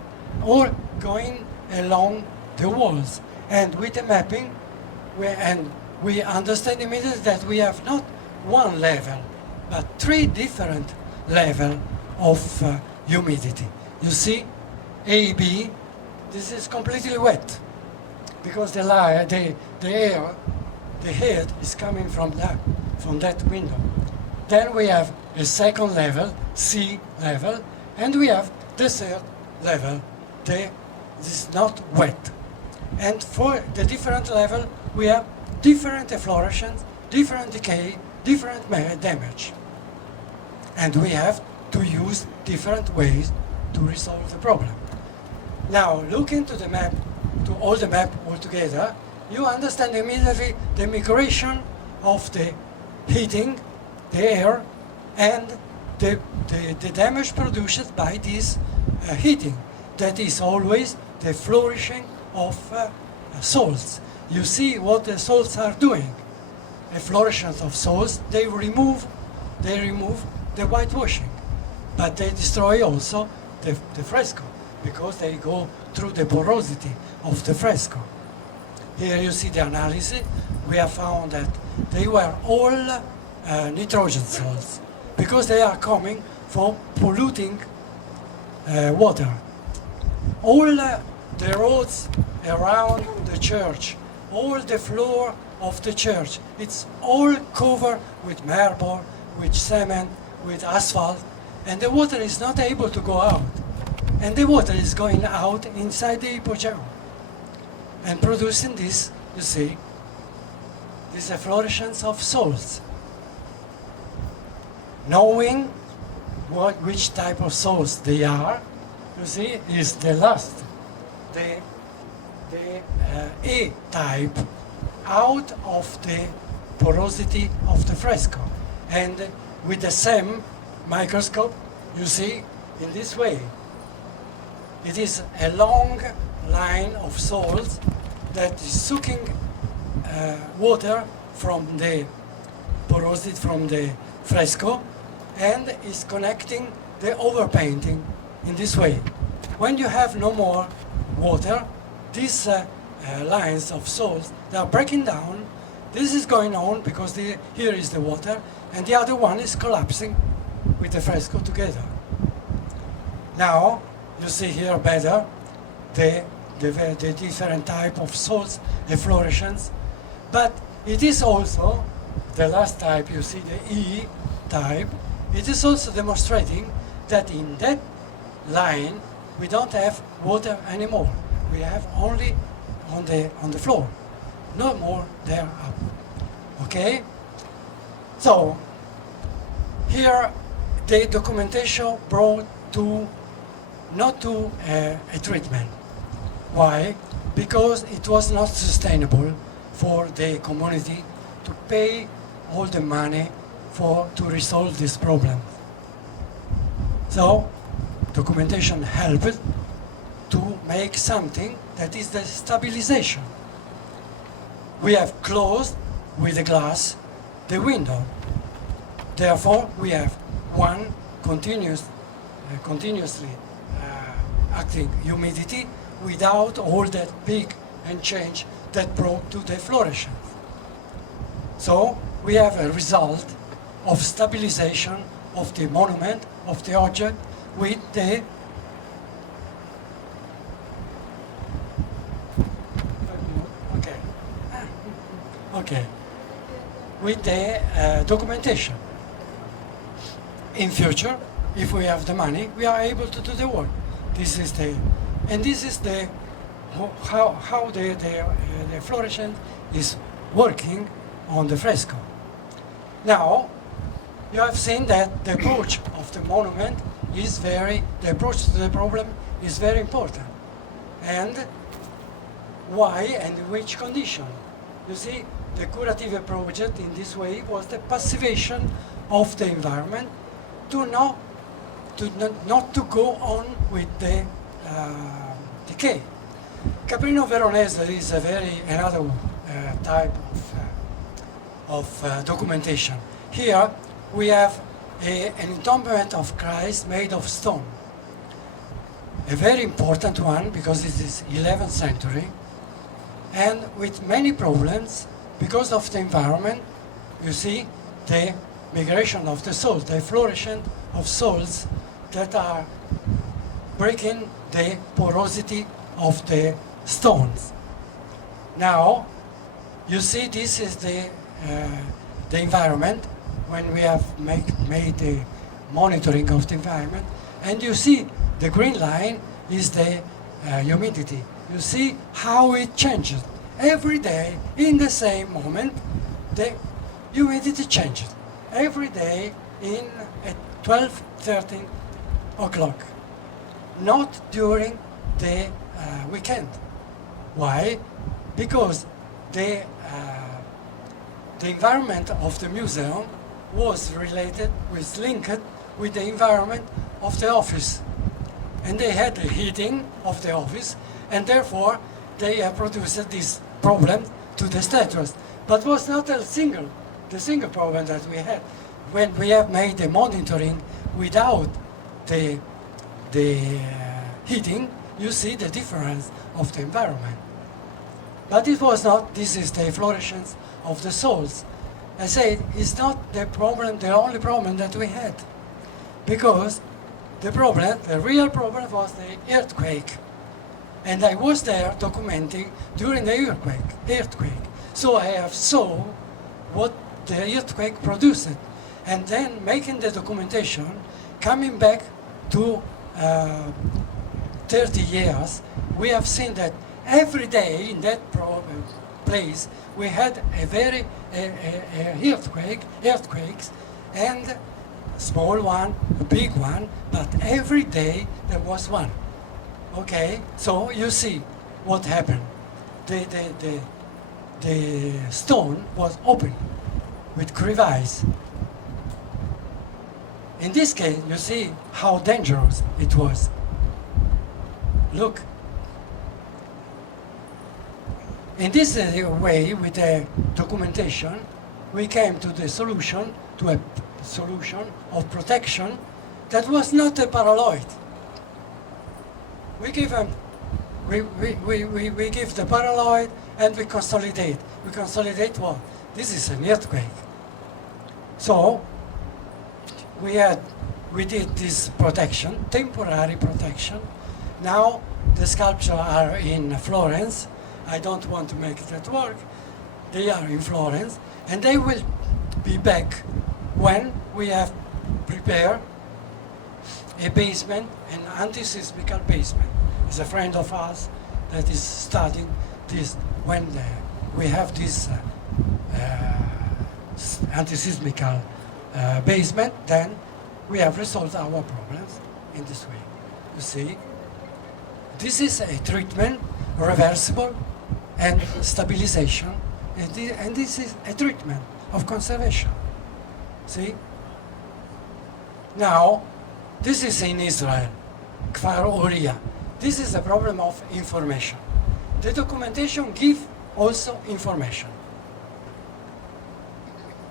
or going along the walls. And with the mapping, we understand immediately that we have not one level, but three different levels of humidity. You see, A, B, this is completely wet, because the air, the head is coming from that window. Then we have a second level, C level, and we have the third level, this is not wet. And for the different level, we have different efflorescence, different decay, different damage. And we have to use different ways to resolve the problem. Now, look into the map, to all the map altogether, you understand immediately the migration of the heating, the air, and the damage produced by this heating. That is always the flourishing of salts. You see what the salts are doing. The flourishing of salts, they remove the whitewashing, but they destroy also the fresco, because they go through the porosity of the fresco. Here you see the analysis. We have found that they were all nitrogen salts, because they are coming from polluting water. All the roads around the church, all the floor of the church, it's all covered with marble, with cement, with asphalt, and the water is not able to go out. And the water is going out inside the hypogeum and producing this, you see, this efflorescence of salts. Knowing which type of salts they are, you see, is the last, the A type, out of the porosity of the fresco. And with the same microscope, you see, in this way. It is a long line of salts that is sucking water from the porosity, from the fresco, and is connecting the overpainting in this way. When you have no more water, these lines of salts, they are breaking down. This is going on because here is the water, and the other one is collapsing with the fresco together. Now, you see here better the different type of salts, efflorescence, but it is also the last type, you see the E type, it is also demonstrating that in that line we don't have water anymore. We have only on the floor, no more there up. Okay? So, here the documentation brought not to a treatment. Why? Because it was not sustainable for the community to pay all the money to resolve this problem. So, documentation helped to make something that is the stabilization. We have closed with the glass the window. Therefore, we have one continuously acting humidity without all that peak and change that brought to the fluorescence. So we have a result of stabilization of the monument, of the object, with the with the documentation. In future, if we have the money, we are able to do the work. This is the how the fluorescent is working on the fresco. Now, you have seen that the approach of the monument is the approach to the problem is very important. And why and in which condition? You see, the curative project in this way was the passivation of the environment to not to go on with the decay. Caprino Veronese is another type of documentation. Here we have an entombment of Christ made of stone. A very important one because it is 11th century and with many problems because of the environment. You see the migration of the salt, the efflorescence of salts that are breaking the porosity of the stones. Now, you see this is the environment when we have made the monitoring of the environment, and you see the green line is the humidity. You see how it changes every day in the same moment. humidity changes every day at 12, 13 o'clock, not during the weekend. Why? Because the environment of the museum was linked with the environment of the office. And they had the heating of the office, and therefore they produced this problem to the statues. But was not the single problem that we had. When we have made the monitoring without the heating, you see the difference of the environment. But it was not, this is the fluorescence of the souls. I said, it's not the only problem that we had. Because the real problem was the earthquake. And I was there documenting during the earthquake. So I have saw what the earthquake produced. And then making the documentation, coming back to 30 years, we have seen that every day in that place we had a very earthquakes, and small one, a big one, but every day there was one. Okay, so you see what happened. The stone was open with crevice. In this case, you see how dangerous it was. Look. In this way, with the documentation, we came to a solution of protection that was not a paraloid. We give we give the paraloid and we consolidate. We consolidate what? This is an earthquake. So we did this protection, temporary protection. Now the sculptures are in Florence. I don't want to make that work. They are in Florence, and they will be back when we have prepared a basement, an anti-seismical basement. It's a friend of ours that is studying this. When we have this anti-seismical basement, then we have resolved our problems in this way. You see, this is a treatment, reversible, and stabilization, and this is a treatment of conservation. See? Now, this is in Israel, Kfar Uriah. This is a problem of information. The documentation gives also information.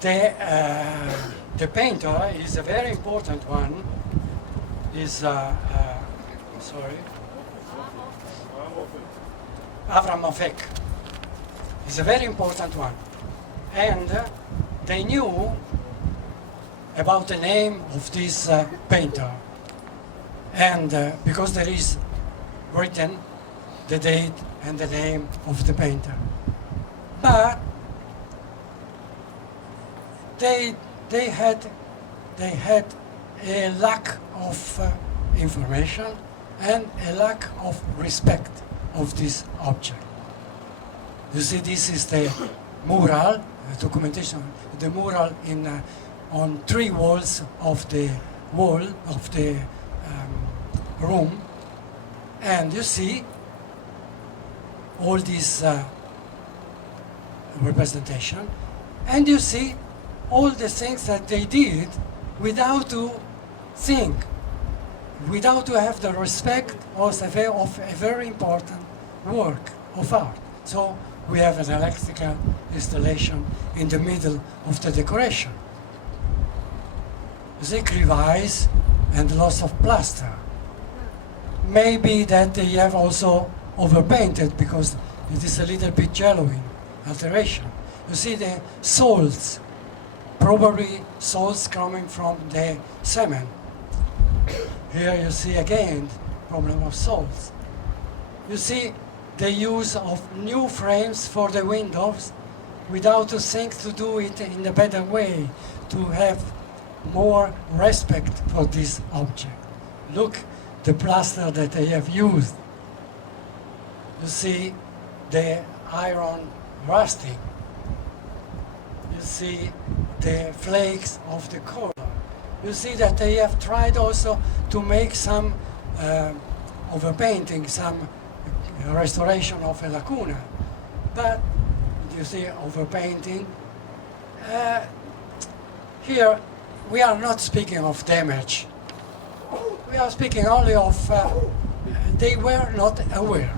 The painter is a very important one. Avram Ofek is a very important one. And they knew about the name of this painter. And because there is written the date and the name of the painter. But they had a lack of information and a lack of respect of this object. You see, this is the mural, the documentation, the mural on 3 walls of the room, and you see all this representation, and you see all the things that they did without to think, without to have the respect of a very important work of art. So we have an electrical installation in the middle of the decoration. The crevice and loss of plaster. Maybe that they have also overpainted because it is a little bit yellowing, alteration. You see the salts, probably salts coming from the cement. Here you see again problem of salts. You see the use of new frames for the windows without to think to do it in a better way, to have more respect for this object. Look the plaster that they have used. You see the iron rusting. you see the flakes of the color. You see that they have tried also to make some overpainting, some restoration of a lacuna. But you see overpainting. Here we are not speaking of damage. We are speaking only of they were not aware.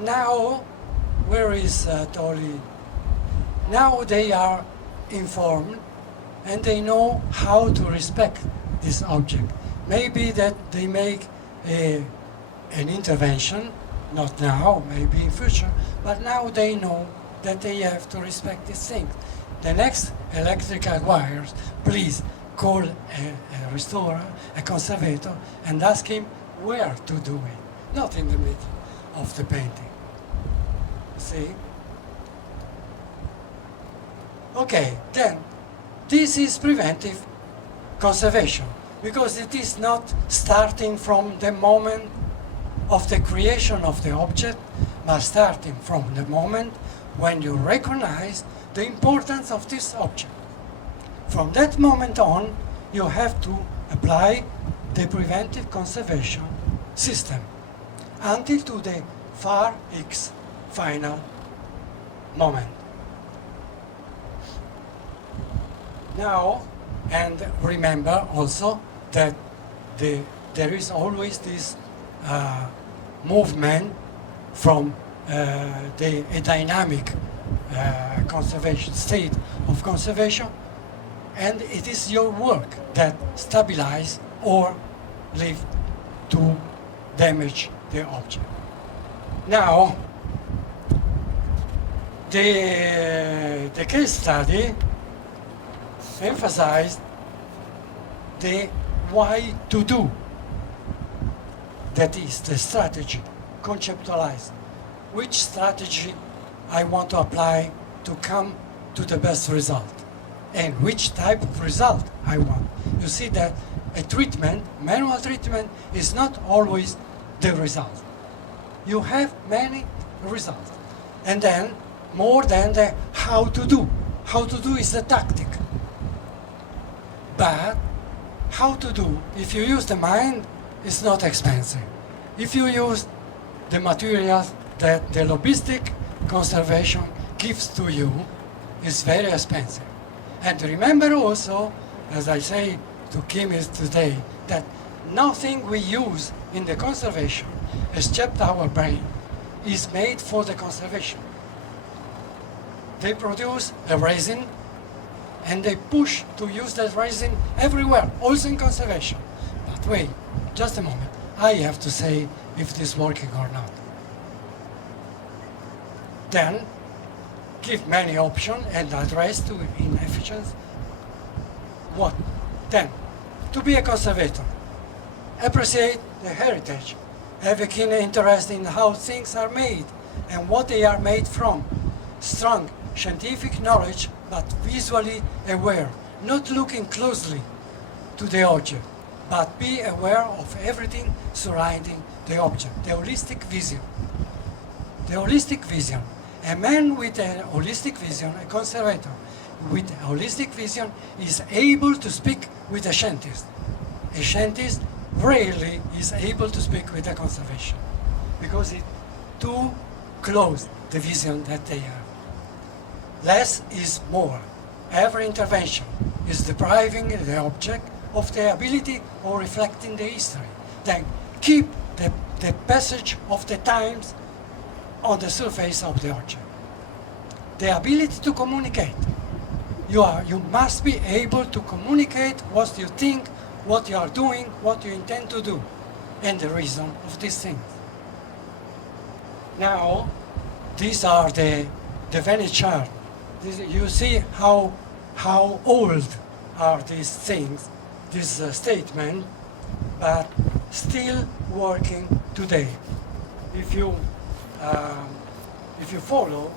Now, where is Toli? Now they are informed and they know how to respect this object. Maybe that they make an intervention, not now, maybe in future, but now they know that they have to respect these things. The next electrical wires, please call a restorer, a conservator, and ask him where to do it, not in the middle of the painting. See? Okay, then this is preventive conservation because it is not starting from the moment of the creation of the object, but starting from the moment when you recognize the importance of this object. From that moment on, you have to apply the preventive conservation system until to the far X final moment. Now, and remember also that there is always this movement from a dynamic conservation state of conservation, and it is your work that stabilize or leave to damage the object. Now, the case study emphasized the why to do. That is the strategy, conceptualized. Which strategy I want to apply to come to the best result, and which type of result I want. You see that a treatment, manual treatment, is not always the result. You have many results. And then, more than the how to do. How to do is the tactic. But how to do, if you use the mind, is not expensive. If you use the materials that the lobbyistic conservation gives to you, is very expensive. And remember also, as I say to chemists today, that nothing we use in the conservation, except our brain, is made for the conservation. They produce a resin, and they push to use that resin everywhere, also in conservation. But wait, just a moment. I have to say if this is working or not. Then, give many options and address to inefficiency. What? Then, to be a conservator, appreciate the heritage, have a keen interest in how things are made and what they are made from. Strong scientific knowledge, but visually aware, not looking closely to the object, but be aware of everything surrounding the object, the holistic vision. The holistic vision. A man with a holistic vision, a conservator with a holistic vision, is able to speak with a scientist. A scientist rarely is able to speak with a conservation because it's too close, the vision that they have. Less is more. Every intervention is depriving the object of the ability of reflecting the history. Then keep the passage of the times on the surface of the object. The ability to communicate. You must be able to communicate what you think, what you are doing, what you intend to do, and the reason of these things. Now, these are the Venice chart. You see how old are these things, this statement, but still working today. If you follow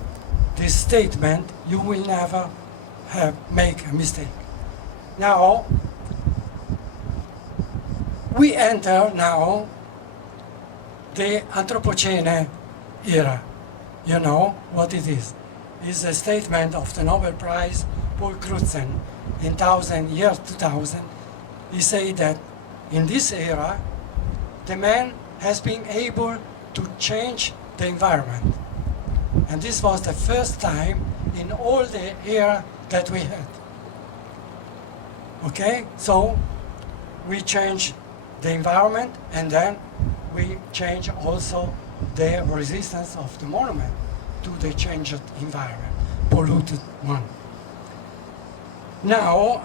this statement, you will never make a mistake. Now, we enter now the Anthropocene era. You know what it is. It's a statement of the Nobel Prize Paul Crutzen in 2000, he said that in this era, the man has been able to change the environment. And this was the first time in all the era that we had. Okay, so we change the environment, and then we change also the resistance of the monument to the changed environment, polluted one. Now,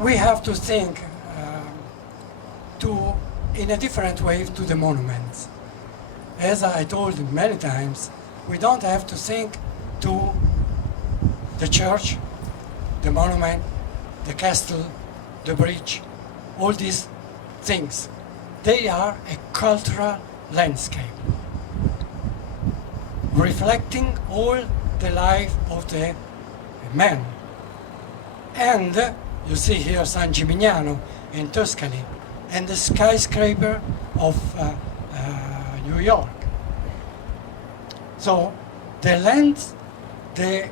we have to think in a different way to the monuments. As I told many times, we don't have to think to the church, the monument, the castle, the bridge, all these things. They are a cultural landscape, reflecting all the life of the man. And you see here San Gimignano in Tuscany, and the skyscraper of New York. So the land, the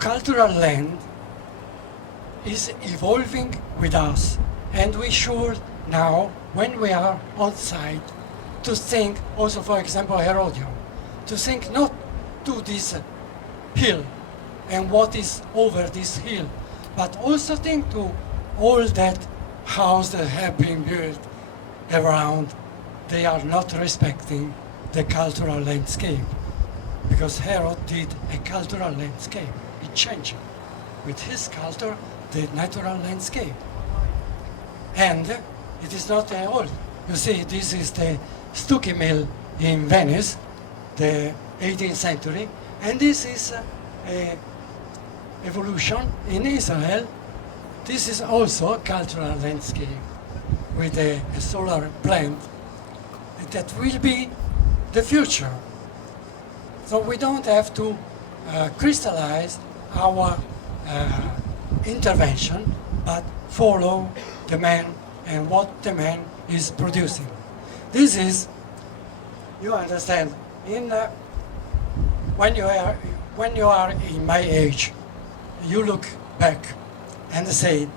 cultural land is evolving with us, and we should now, when we are outside, to think also, for example, Herodion, to think not to this hill and what is over this hill, but also think to all that house that have been built around. They are not respecting the cultural landscape, because Herod did a cultural landscape. He changed with his culture the natural landscape. And it is not old. You see, this is the Stucchi mill in Venice, the 18th century, and this is a evolution in Israel. This is also a cultural landscape with a solar plant that will be the future. So we don't have to crystallize our intervention, but follow the man and what the man is producing. This is, you understand, when you are in my age, you look back and say,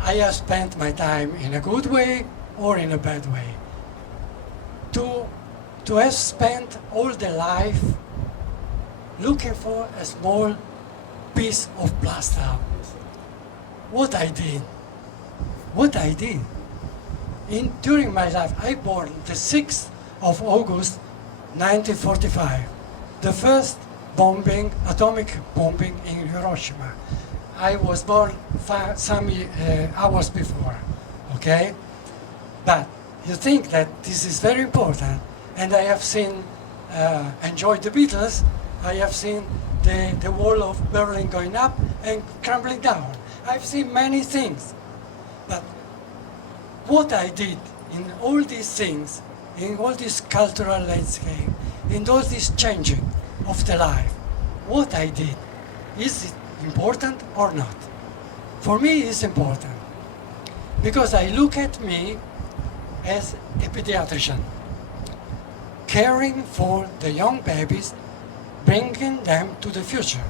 I have spent my time in a good way or in a bad way. To have spent all the life looking for a small piece of plaster. What I did. During my life, I born the 6th of August 1945, the first bombing, atomic bombing in Hiroshima. I was born some hours before, okay? But you think that this is very important, and I have seen, enjoyed the Beatles, I have seen the wall of Berlin going up and crumbling down. I've seen many things, but what I did in all these things, in all this cultural landscape, in all this changing of the life, what I did, is it important or not? For me, it's important, because I look at me as a pediatrician, caring for the young babies, bringing them to the future,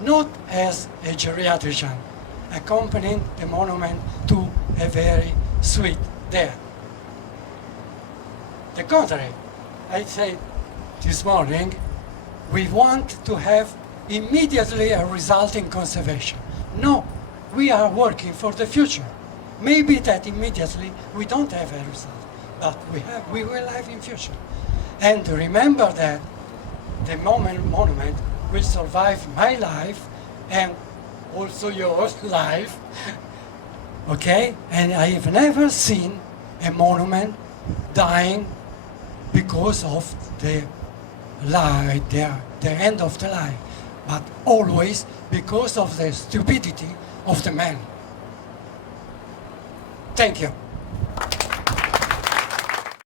not as a geriatrician, accompanying the monument to a very sweet death. The contrary, I said this morning, we want to have immediately a result in conservation. No, we are working for the future. Maybe that immediately we don't have a result, but we will have in future. And remember that the monument will survive my life and also your life, okay? And I have never seen a monument dying because of the life, the end of the life, but always because of the stupidity of the man. Thank you.